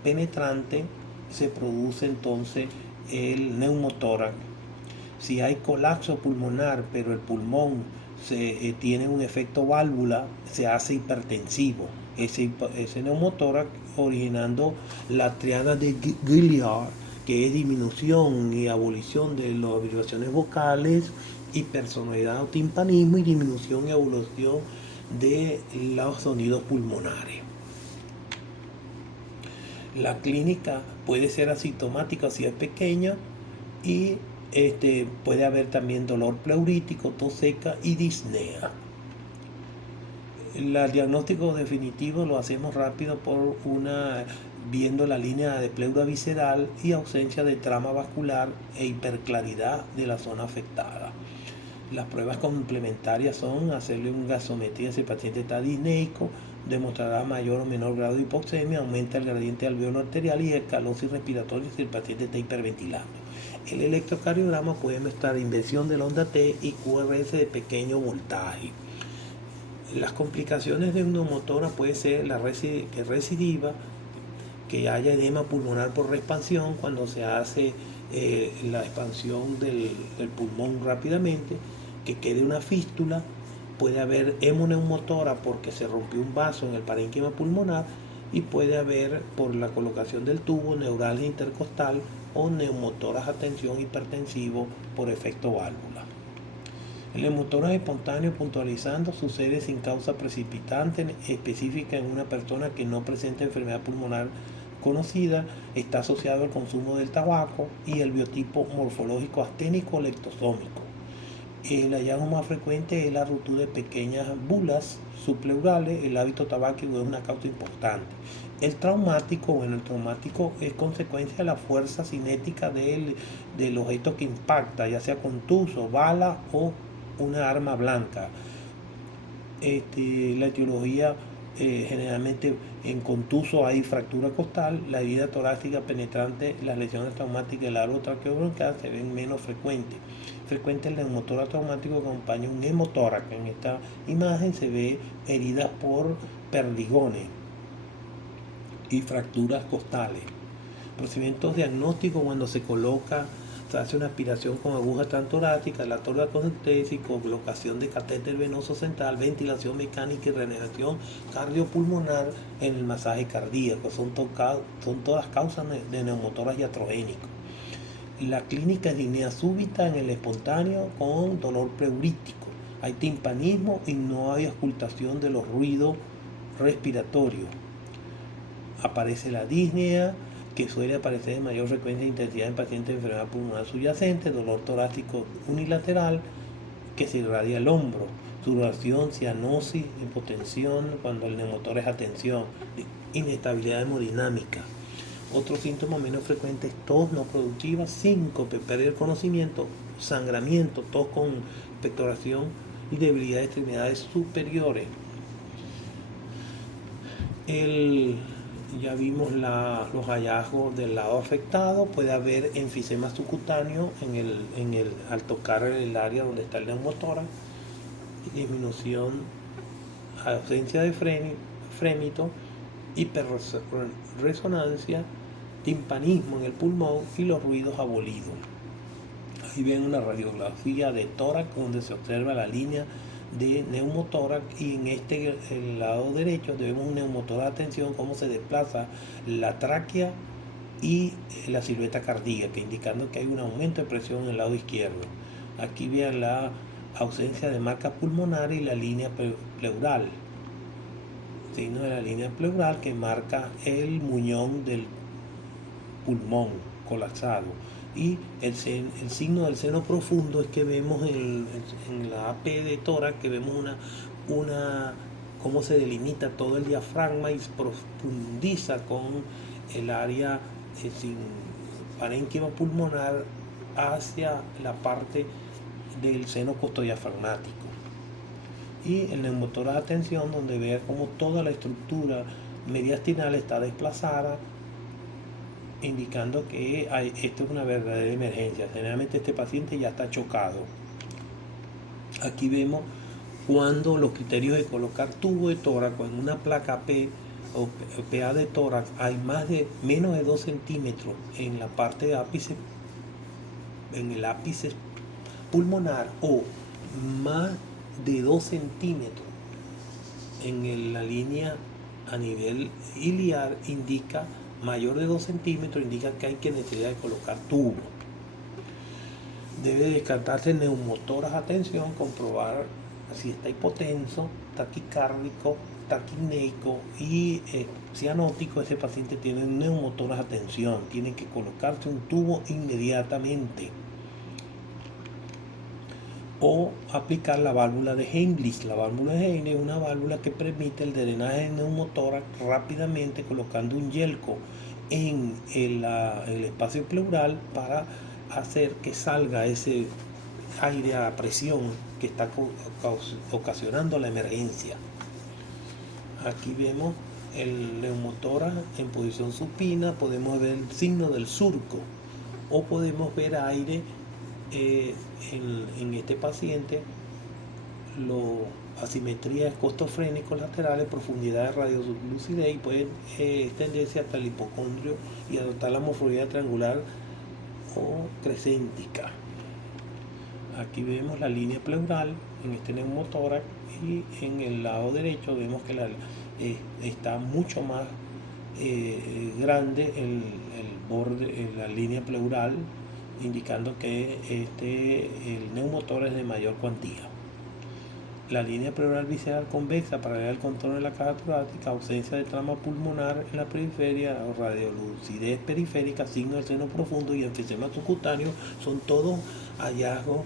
penetrante, se produce entonces el neumotórax. Si hay colapso pulmonar, pero el pulmón tiene un efecto válvula, se hace hipertensivo. Ese neumotórax, originando la triada de Gilliard, que es disminución y abolición de las vibraciones vocales, hipersonalidad o timpanismo, y disminución y abolición de los sonidos pulmonares. La clínica puede ser asintomática si es pequeña, y puede haber también dolor pleurítico, tos seca y disnea. El diagnóstico definitivo lo hacemos rápido por una viendo la línea de pleura visceral y ausencia de trama vascular e hiperclaridad de la zona afectada. Las pruebas complementarias son hacerle un gasometría si el paciente está disneico, demostrará mayor o menor grado de hipoxemia, aumenta el gradiente alveolo arterial y escalosis respiratoria si el paciente está hiperventilando. El electrocardiograma puede mostrar inversión de la onda T y QRS de pequeño voltaje. Las complicaciones de neumotora puede ser la recidiva, que haya edema pulmonar por reexpansión cuando se hace la expansión del pulmón rápidamente, que quede una fístula, puede haber hemoneumotora porque se rompió un vaso en el parénquima pulmonar y puede haber por la colocación del tubo neuralgia intercostal o neumotoras a tensión hipertensivo por efecto válvula. El neumotoras espontáneo puntualizando sucede sin causa precipitante específica en una persona que no presenta enfermedad pulmonar conocida, está asociado al consumo del tabaco y el biotipo morfológico asténico lectosómico. El hallazgo más frecuente es la ruptura de pequeñas bulas subpleurales. El hábito tabáquico es una causa importante. El traumático es consecuencia de la fuerza cinética del objeto que impacta, ya sea contuso, bala o una arma blanca. La etiología generalmente en contuso hay fractura costal, la herida torácica penetrante, las lesiones traumáticas del árbol traqueobronquial se ven menos frecuentes. Frecuente el neumotórax traumático acompaña un hemotórax. En esta imagen se ve heridas por perdigones y fracturas costales. Procedimientos diagnósticos cuando se hace una aspiración con aguja transtorácica, la toracocentesis, colocación de catéter venoso central, ventilación mecánica y regeneración cardiopulmonar en el masaje cardíaco. Son todas causas de neumotoras iatrogénico. La clínica es disnea súbita en el espontáneo con dolor pleurítico. Hay timpanismo y no hay auscultación de los ruidos respiratorios. Aparece la disnea, que suele aparecer de mayor frecuencia e intensidad en pacientes de enfermedad pulmonar subyacente, dolor torácico unilateral que se irradia el hombro, sudoración, cianosis, hipotensión, cuando el neumotor es atención, inestabilidad hemodinámica. Otros síntomas menos frecuentes: tos no productiva, síncope, pérdida del conocimiento, sangramiento, tos con expectoración y debilidad de extremidades superiores. Ya vimos los hallazgos del lado afectado. Puede haber enfisema subcutáneo al tocar el área donde está el neumotórax, disminución, ausencia de frémito, hiperresonancia, timpanismo en el pulmón y los ruidos abolidos. Ahí ven una radiografía de tórax donde se observa la línea de neumotórax, y en el lado derecho vemos un neumotórax de atención, cómo se desplaza la tráquea y la silueta cardíaca, indicando que hay un aumento de presión en el lado izquierdo. Aquí vean la ausencia de marcas pulmonares y la línea pleural, signo de la línea pleural que marca el muñón del pulmón colapsado. Y el signo del seno profundo es que vemos en la AP de tórax, que vemos cómo se delimita todo el diafragma y profundiza con el área sin parénquima pulmonar hacia la parte del seno costodiafragmático. Y el neumotórax de atención, donde vea cómo toda la estructura mediastinal está desplazada, indicando que esto es una verdadera emergencia. Generalmente este paciente ya está chocado. Aquí vemos cuando los criterios de colocar tubo de tórax en una placa P o PA de tórax hay menos de 2 centímetros en la parte de ápice, en el ápice pulmonar, o más de 2 centímetros en la línea a nivel iliar, indica mayor de 2 centímetros, indica que hay necesidad de colocar tubo. Debe descartarse neumotoras a tensión, comprobar si está hipotenso, taquicárdico, taquineico y cianótico. Ese paciente tiene neumotoras a tensión, tiene que colocarse un tubo inmediatamente. o aplicar la válvula de Heimlich. La válvula de Heimlich es una válvula que permite el drenaje del neumotórax rápidamente colocando un yelco en el espacio pleural para hacer que salga ese aire a presión que está ocasionando la emergencia. Aquí vemos el neumotórax en posición supina, podemos ver el signo del surco o podemos ver aire en este paciente, asimetría escostofrénicos laterales, profundidad de radiolucidez y puede extenderse hasta el hipocondrio y adoptar la morfología triangular o crescéntica. Aquí vemos la línea pleural en este neumotórax y en el lado derecho vemos que está mucho más grande el borde, la línea pleural, indicando que el neumotórax es de mayor cuantía. La línea pleural visceral convexa paralela al contorno de la caja torácica, ausencia de trama pulmonar en la periferia, radiolucidez periférica, signo del seno profundo y enfisema subcutáneo son todos hallazgos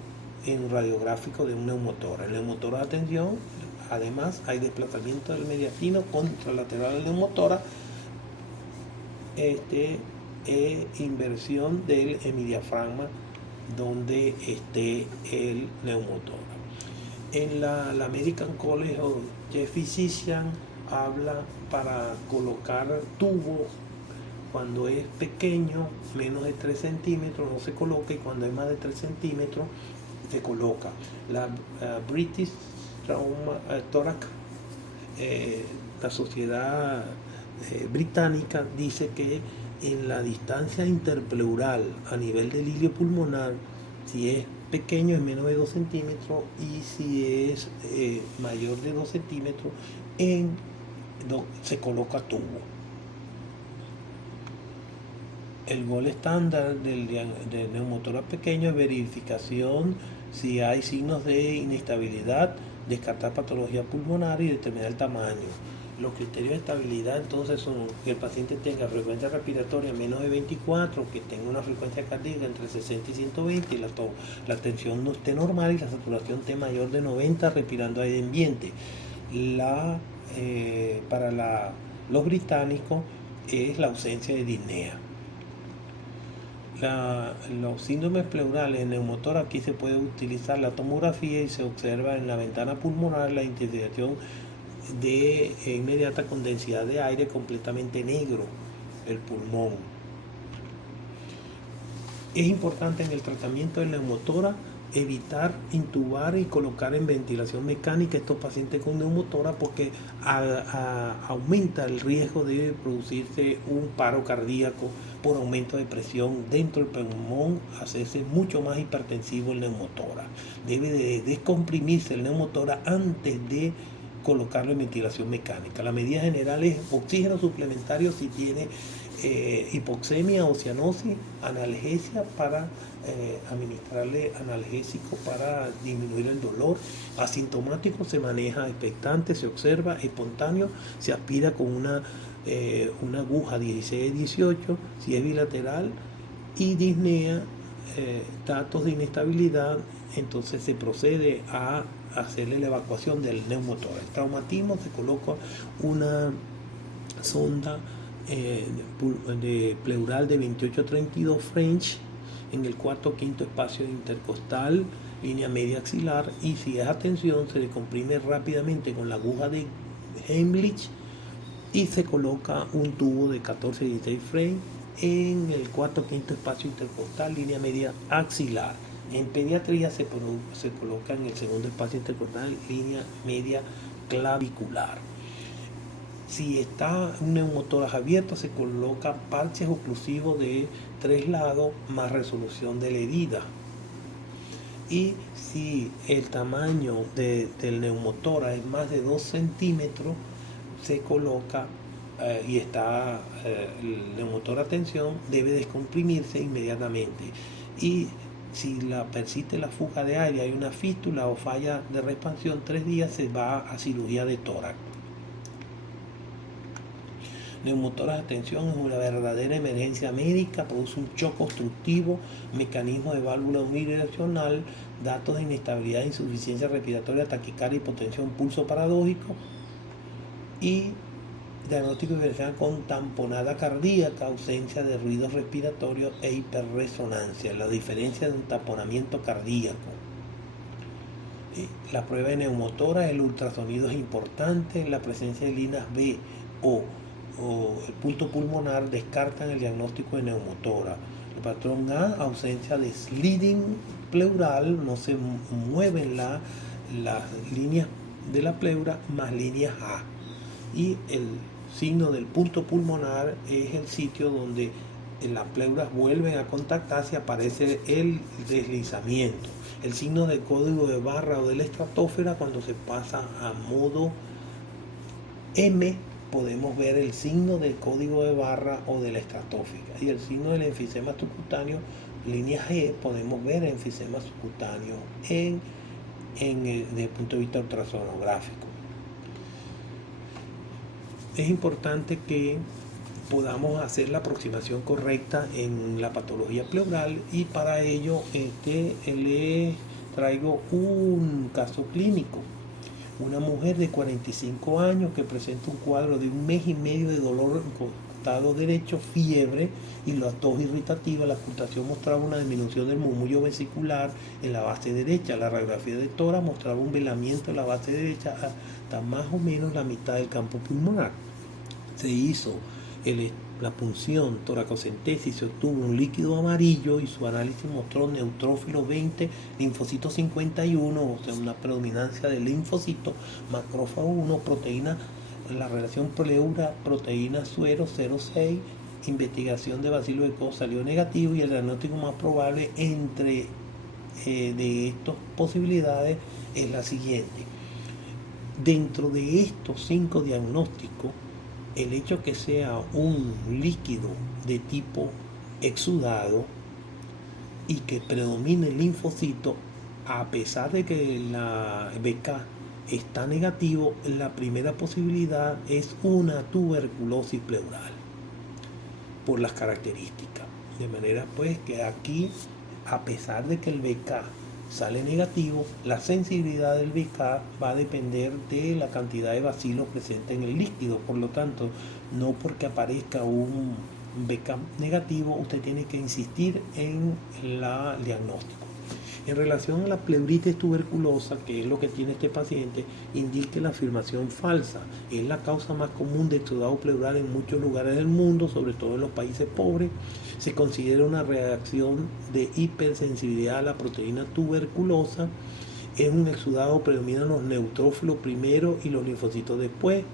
en radiográfico de un neumotórax. El neumotórax de atención, además hay desplazamiento del mediastino contralateral del neumotórax, inversión del hemidiafragma donde esté el neumotórax. En la American College of Physicians habla para colocar tubo cuando es pequeño, menos de 3 centímetros, no se coloca, y cuando es más de 3 centímetros, se coloca. La British Thorax, la sociedad británica, dice que en la distancia interpleural a nivel del hilio pulmonar, si es pequeño es menos de 2 centímetros y si es mayor de 2 centímetros se coloca tubo. El gol estándar del neumotórax pequeño es verificación si hay signos de inestabilidad, descartar patología pulmonar y determinar el tamaño. Los criterios de estabilidad entonces son que el paciente tenga frecuencia respiratoria menos de 24, que tenga una frecuencia cardíaca entre 60 y 120, y la tensión no esté normal y la saturación esté mayor de 90 respirando aire ambiente. Para los británicos es la ausencia de disnea. Los síndromes pleurales en neumotórax, aquí se puede utilizar la tomografía y se observa en la ventana pulmonar la intensificación de inmediata con densidad de aire completamente negro el pulmón. Es importante en el tratamiento del neumotórax evitar intubar y colocar en ventilación mecánica estos pacientes con neumotórax porque aumenta el riesgo de producirse un paro cardíaco por aumento de presión dentro del pulmón, hacerse mucho más hipertensivo el neumotórax. Debe de descomprimirse el neumotórax antes de colocarlo en ventilación mecánica. La medida general es oxígeno suplementario si tiene hipoxemia o cianosis, analgesia para administrarle analgésico para disminuir el dolor. Asintomático se maneja expectante, se observa, espontáneo, se aspira con una aguja 16-18, si es bilateral, y disnea, datos de inestabilidad, entonces se procede a hacerle la evacuación del neumotórax. El traumatismo, se coloca una sonda de pleural de 28-32 French en el cuarto o quinto espacio intercostal, línea media axilar, y si es atención se le comprime rápidamente con la aguja de Heimlich y se coloca un tubo de 14-16 French en el cuarto o quinto espacio intercostal, línea media axilar. En pediatría se coloca en el segundo espacio intercostal, línea media clavicular. Si está un neumotórax abierto, se coloca parches oclusivos de 3 lados más resolución de la herida. Y si el tamaño del neumotórax es más de 2 centímetros, se coloca y está el neumotórax a tensión, debe descomprimirse inmediatamente. Y si persiste la fuga de aire, hay una fístula o falla de expansión, 3 días se va a cirugía de tórax. Neumotoras, atención, es una verdadera emergencia médica, produce un shock obstructivo, mecanismo de válvula unidireccional, datos de inestabilidad, insuficiencia respiratoria, taquicardia, hipotensión, pulso paradójico y diagnóstico diferencial con tamponada cardíaca, ausencia de ruidos respiratorios e hiperresonancia, la diferencia de un taponamiento cardíaco. La prueba de neumotora, el ultrasonido es importante, la presencia de linas B o el punto pulmonar descartan el diagnóstico de neumotora. El patrón A, ausencia de sliding pleural, no se mueven las líneas de la pleura más líneas A. Y el signo del punto pulmonar es el sitio donde las pleuras vuelven a contactarse y aparece el deslizamiento. El signo del código de barra o de la estratosfera, cuando se pasa a modo M, podemos ver el signo del código de barra o de la estratosfera. Y el signo del enfisema subcutáneo, línea G, podemos ver el enfisema subcutáneo desde el punto de vista ultrasonográfico. Es importante que podamos hacer la aproximación correcta en la patología pleural, y para ello les traigo un caso clínico. Una mujer de 45 años que presenta un cuadro de 1 mes y medio de dolor en costado derecho, fiebre y la tos irritativa. La ocultación mostraba una disminución del murmullo vesicular en la base derecha. La radiografía de tórax mostraba un velamiento en la base derecha hasta más o menos la mitad del campo pulmonar. Se hizo la punción toracocentesis, se obtuvo un líquido amarillo y su análisis mostró neutrófilo 20, linfocito 51, o sea, una predominancia de linfocito, macrófago 1, proteína, la relación pleura-proteína suero 0,6, investigación de bacilo de Koch salió negativo, y el diagnóstico más probable entre de estas posibilidades es la siguiente. Dentro de estos 5 diagnósticos, el hecho que sea un líquido de tipo exudado y que predomine el linfocito, a pesar de que la BK está negativo, la primera posibilidad es una tuberculosis pleural por las características. De manera pues que aquí, a pesar de que el BK sale negativo, la sensibilidad del BK va a depender de la cantidad de bacilos presentes en el líquido. Por lo tanto, no porque aparezca un BK negativo, usted tiene que insistir en el diagnóstico. En relación a la pleuritis tuberculosa, que es lo que tiene este paciente, indique la afirmación falsa. Es la causa más común de exudado pleural en muchos lugares del mundo, sobre todo en los países pobres. Se considera una reacción de hipersensibilidad a la proteína tuberculosa. Es un exudado, predominan los neutrófilos primero y los linfocitos después.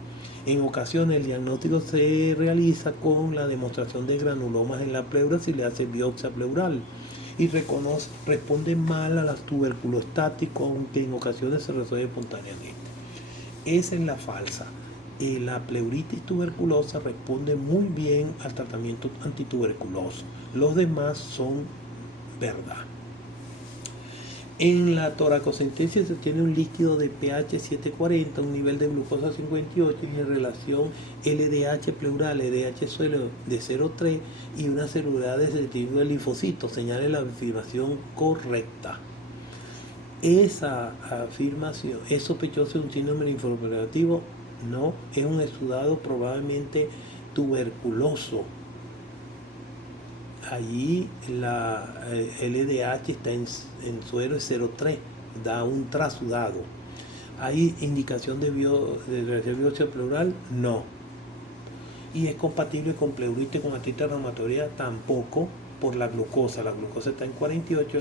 En ocasiones el diagnóstico se realiza con la demostración de granulomas en la pleura si le hace biopsia pleural, y responde mal a las tuberculostáticos, aunque en ocasiones se resuelve espontáneamente. Esa es la falsa. La pleuritis tuberculosa responde muy bien al tratamiento antituberculoso. Los demás son verdad. En la toracocentesis se tiene un líquido de pH 740, un nivel de glucosa 58 y en relación LDH pleural, LDH suelo de 0,3 y una celularidad de desequilibrio del linfocito. Señale la afirmación correcta. Esa afirmación es sospechoso de un síndrome linfoproliferativa. No, es un exudado probablemente tuberculoso. Allí la LDH está en suero es 0,3, da un trasudado. ¿Hay indicación de biopsia pleural? No. ¿Y es compatible con pleuritis con artritis reumatoidea? Tampoco, por la glucosa. La glucosa está en 48,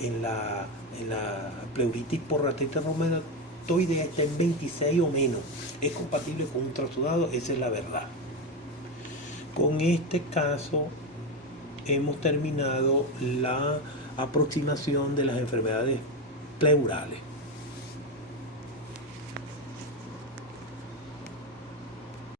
en la pleuritis por artritis reumatoidea está en 26 o menos. Es compatible con un trasudado, esa es la verdad. Con este caso hemos terminado la aproximación de las enfermedades pleurales.